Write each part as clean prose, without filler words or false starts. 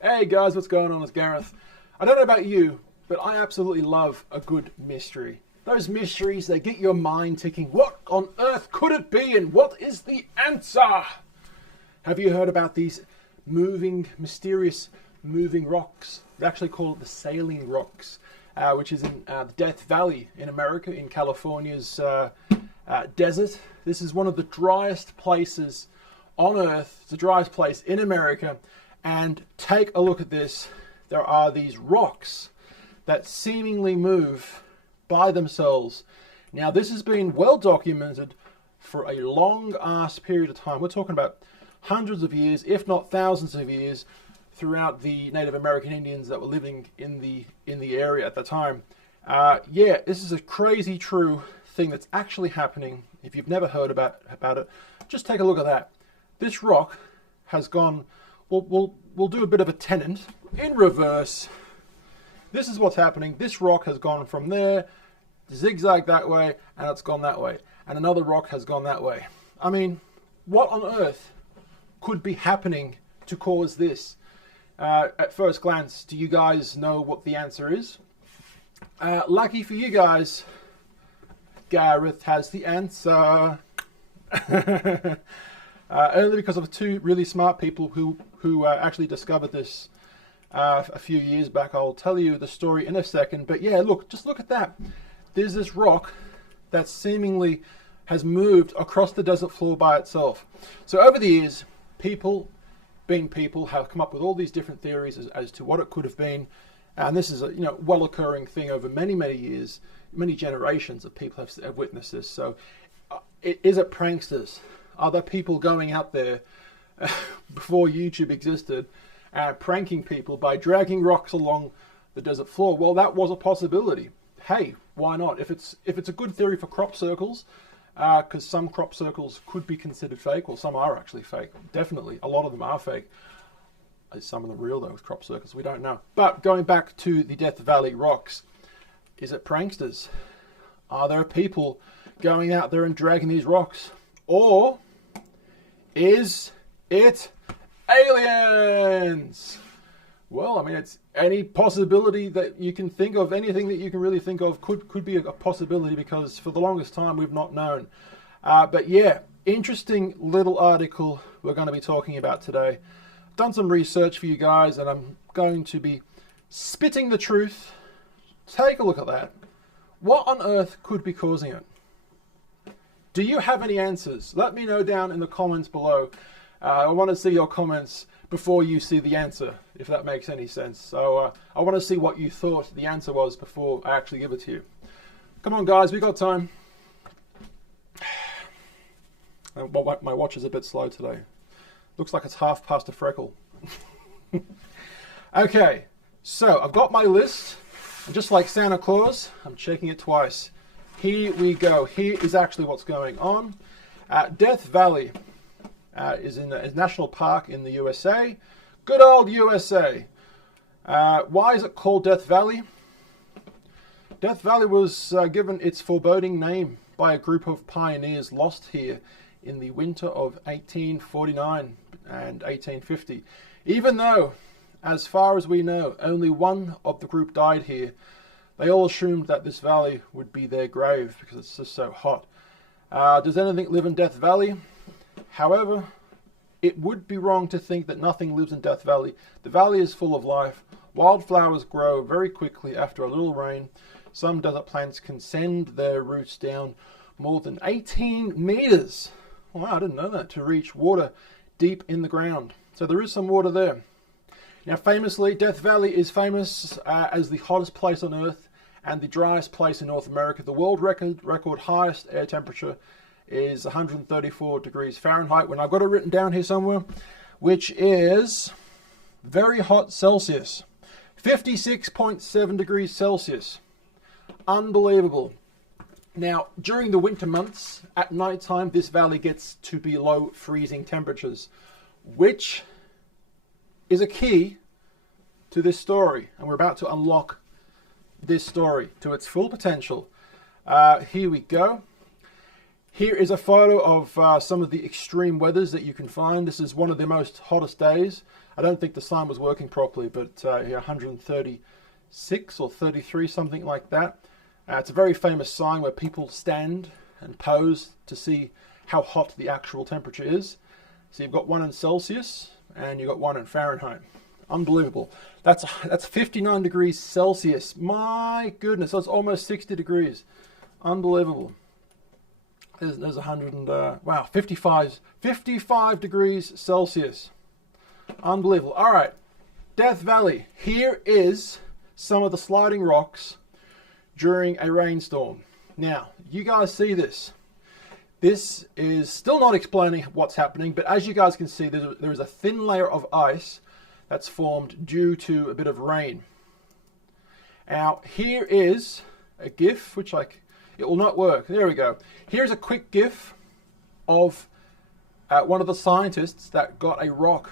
Hey guys, what's going on? It's Gareth. I don't know about you, but I absolutely love a good mystery. Those mysteries, they get your mind ticking. What on earth could it be and what is the answer? Have you heard about these mysterious moving rocks? They actually call it the sailing rocks, which is in the Death Valley in America, in California's desert. This is one of the driest places on Earth. It's the driest place in America. And take a look at this. There are these rocks that seemingly move by themselves. Now, this has been well documented for a long-ass period of time. We're talking about hundreds of years, if not thousands of years, throughout the Native American Indians that were living in the area at the time. Yeah, this is a crazy true thing that's actually happening. If you've never heard about it, just take a look at that. This rock has gone. We'll do a bit of a tenant in reverse. This is what's happening. This rock has gone from there, zigzag that way, and it's gone that way. And another rock has gone that way. I mean, what on earth could be happening to cause this? At first glance, do you guys know what the answer is? Lucky for you guys, Gareth has the answer. Only because of two really smart people who actually discovered this a few years back. I'll tell you the story in a second. But yeah, just look at that. There's this rock that seemingly has moved across the desert floor by itself. So over the years, people have come up with all these different theories as to what it could have been. And this is a well occurring thing over many years, many generations of people have witnessed this. So is it pranksters? Are there people going out there before YouTube existed pranking people by dragging rocks along the desert floor? Well, that was a possibility. Hey, why not? If it's a good theory for crop circles, because some crop circles could be considered fake, well, some are actually fake. Definitely, a lot of them are fake. Is some of them real, those crop circles? We don't know. But going back to the Death Valley rocks, is it pranksters? Are there people going out there and dragging these rocks? Or is it aliens? Well, I mean, it's any possibility that you can think of, anything that you can really think of could be a possibility, because for the longest time we've not known. But yeah, interesting little article we're going to be talking about today. Done some research for you guys, and I'm going to be spitting the truth. Take a look at that. What on earth could be causing it? Do you have any answers? Let me know down in the comments below. I want to see your comments before you see the answer, if that makes any sense. So I want to see what you thought the answer was before I actually give it to you. Come on, guys, we got time. My watch is a bit slow today. Looks like it's half past a freckle. Okay, so I've got my list. And just like Santa Claus, I'm checking it twice. Here we go. Here is actually what's going on. Death Valley is in a national park in the USA. Good old USA. Why is it called Death Valley? Death Valley was given its foreboding name by a group of pioneers lost here in the winter of 1849 and 1850. Even though, as far as we know, only one of the group died here, they all assumed that this valley would be their grave because it's just so hot. Does anything live in Death Valley? However, it would be wrong to think that nothing lives in Death Valley. The valley is full of life. Wildflowers grow very quickly after a little rain. Some desert plants can send their roots down more than 18 meters. Wow, I didn't know that, to reach water deep in the ground. So there is some water there. Now, famously, Death Valley is famous as the hottest place on Earth and the driest place in North America. The world record highest air temperature is 134 degrees Fahrenheit, when I've got it written down here somewhere, which is very hot Celsius. 56.7 degrees Celsius. Unbelievable. Now, during the winter months, at night time, this valley gets to below freezing temperatures, which is a key to this story. And we're about to unlock this story to its full potential. Here we go. Here is a photo of some of the extreme weathers that you can find. This is one of the most hottest days. I don't think the sign was working properly, but yeah, 136 or 33, something like that. It's a very famous sign where people stand and pose to see how hot the actual temperature is. So you've got one in Celsius and you've got one in Fahrenheit. Unbelievable. That's 59 degrees Celsius. My goodness, that's almost 60 degrees. Unbelievable. There's 100 and wow, 55 degrees Celsius. Unbelievable. All right, Death Valley. Here is some of the sliding rocks during a rainstorm. Now, you guys see this. This is still not explaining what's happening, but as you guys can see, there is a thin layer of ice that's formed due to a bit of rain. Now, here is a GIF, which it will not work. There we go. Here's a quick GIF of one of the scientists that got a rock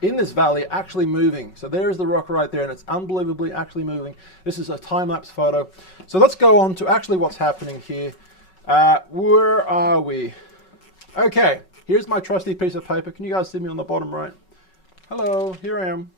in this valley actually moving. So there is the rock right there, and it's unbelievably actually moving. This is a time-lapse photo. So let's go on to actually what's happening here. Where are we? Okay, here's my trusty piece of paper. Can you guys see me on the bottom right? Hello, here I am.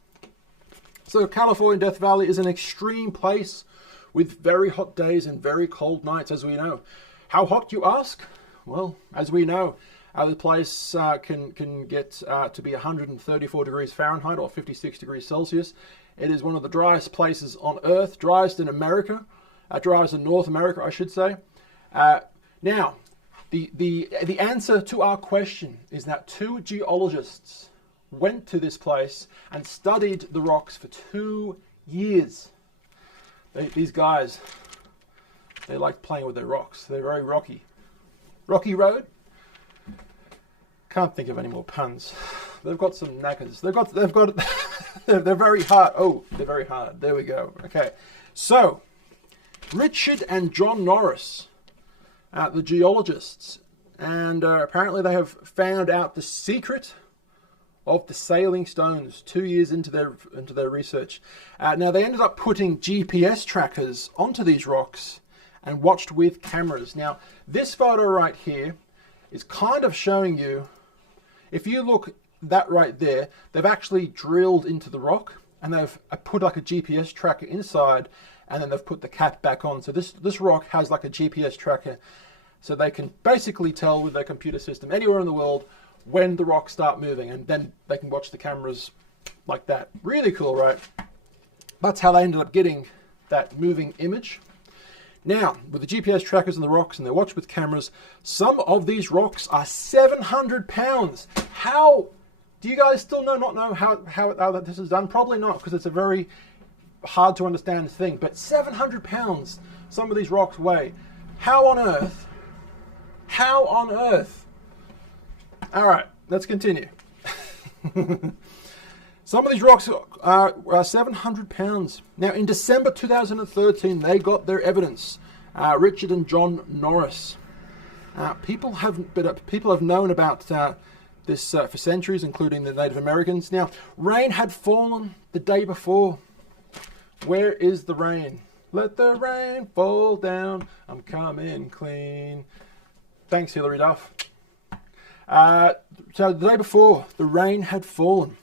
So California Death Valley is an extreme place with very hot days and very cold nights, as we know. How hot, you ask? Well, as we know, the place can get to be 134 degrees Fahrenheit or 56 degrees Celsius. It is one of the driest places on Earth, driest in America, driest in North America, I should say. Now, the answer to our question is that 2 geologists went to this place and studied the rocks for 2 years. These guys, they like playing with their rocks. They're very rocky. Rocky Road? Can't think of any more puns. They've got some knackers. They're very hard. Oh, they're very hard. There we go. Okay. So, Richard and John Norris, the geologists, and apparently they have found out the secret of the sailing stones 2 years into their research. Now, they ended up putting GPS trackers onto these rocks and watched with cameras. Now, this photo right here is kind of showing you, if you look that right there, they've actually drilled into the rock and they've put like a GPS tracker inside, and then they've put the cap back on. So this rock has like a GPS tracker, so they can basically tell with their computer system anywhere in the world when the rocks start moving, and then they can watch the cameras like that. Really cool, right? That's how they ended up getting that moving image. Now, with the GPS trackers and the rocks, and they're watched with cameras, some of these rocks are 700 pounds. How, do you guys still not know how this is done? Probably not, because it's a very hard to understand thing, but 700 pounds some of these rocks weigh. How on earth? How on earth? All right, let's continue. Some of these rocks are 700 pounds. Now, in December 2013, they got their evidence. Richard and John Norris. People have known about this for centuries, including the Native Americans. Now, rain had fallen the day before. Where is the rain? Let the rain fall down. I'm coming clean. Thanks, Hilary Duff. So the day before, the rain had fallen.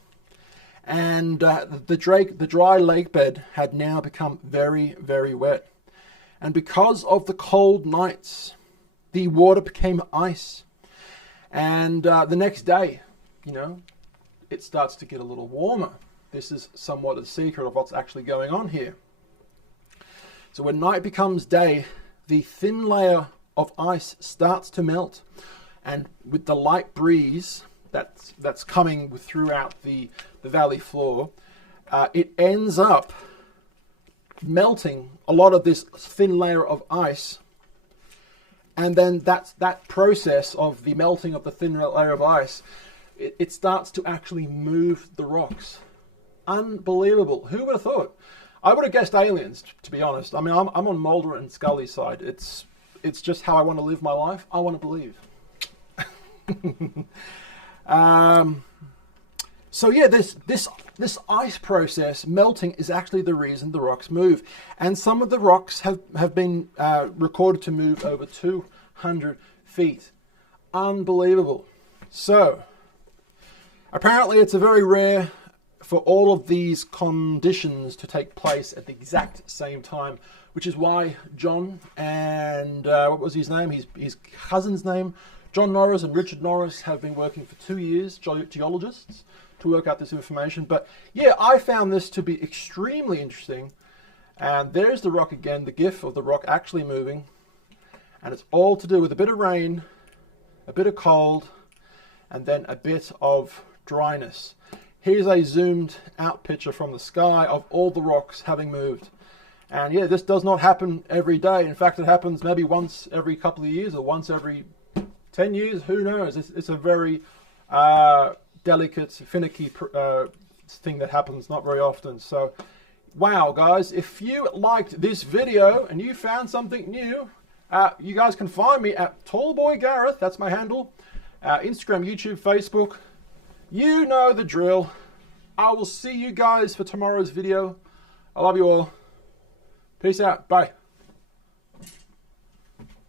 And the dry lake bed had now become very, very wet. And because of the cold nights, the water became ice. And the next day, it starts to get a little warmer. This is somewhat a secret of what's actually going on here. So when night becomes day, the thin layer of ice starts to melt. And with the light breeze that's coming throughout the valley floor, it ends up melting a lot of this thin layer of ice, and then that process of the melting of the thin layer of ice, it starts to actually move the rocks. Unbelievable. Who would have thought? I would have guessed aliens, to be honest. I mean, I'm on Mulder and Scully's side. It's just how I want to live my life. I want to believe. So yeah, this ice process, melting, is actually the reason the rocks move. And some of the rocks have been recorded to move over 200 feet. Unbelievable. So apparently it's a very rare for all of these conditions to take place at the exact same time, which is why John and what was his name? His cousin's name, John Norris and Richard Norris, have been working for 2 years, geologists, to work out this information. But yeah, I found this to be extremely interesting. And there's the rock again, the GIF of the rock actually moving. And it's all to do with a bit of rain, a bit of cold, and then a bit of dryness. Here's a zoomed out picture from the sky of all the rocks having moved. And yeah, this does not happen every day. In fact, it happens maybe once every couple of years or once every 10 years. Who knows? It's a very delicate, finicky thing that happens not very often. So, wow, guys, if you liked this video and you found something new, you guys can find me at TallBoyGareth. That's my handle. Instagram, YouTube, Facebook. You know the drill. I will see you guys for tomorrow's video. I love you all. Peace out. Bye.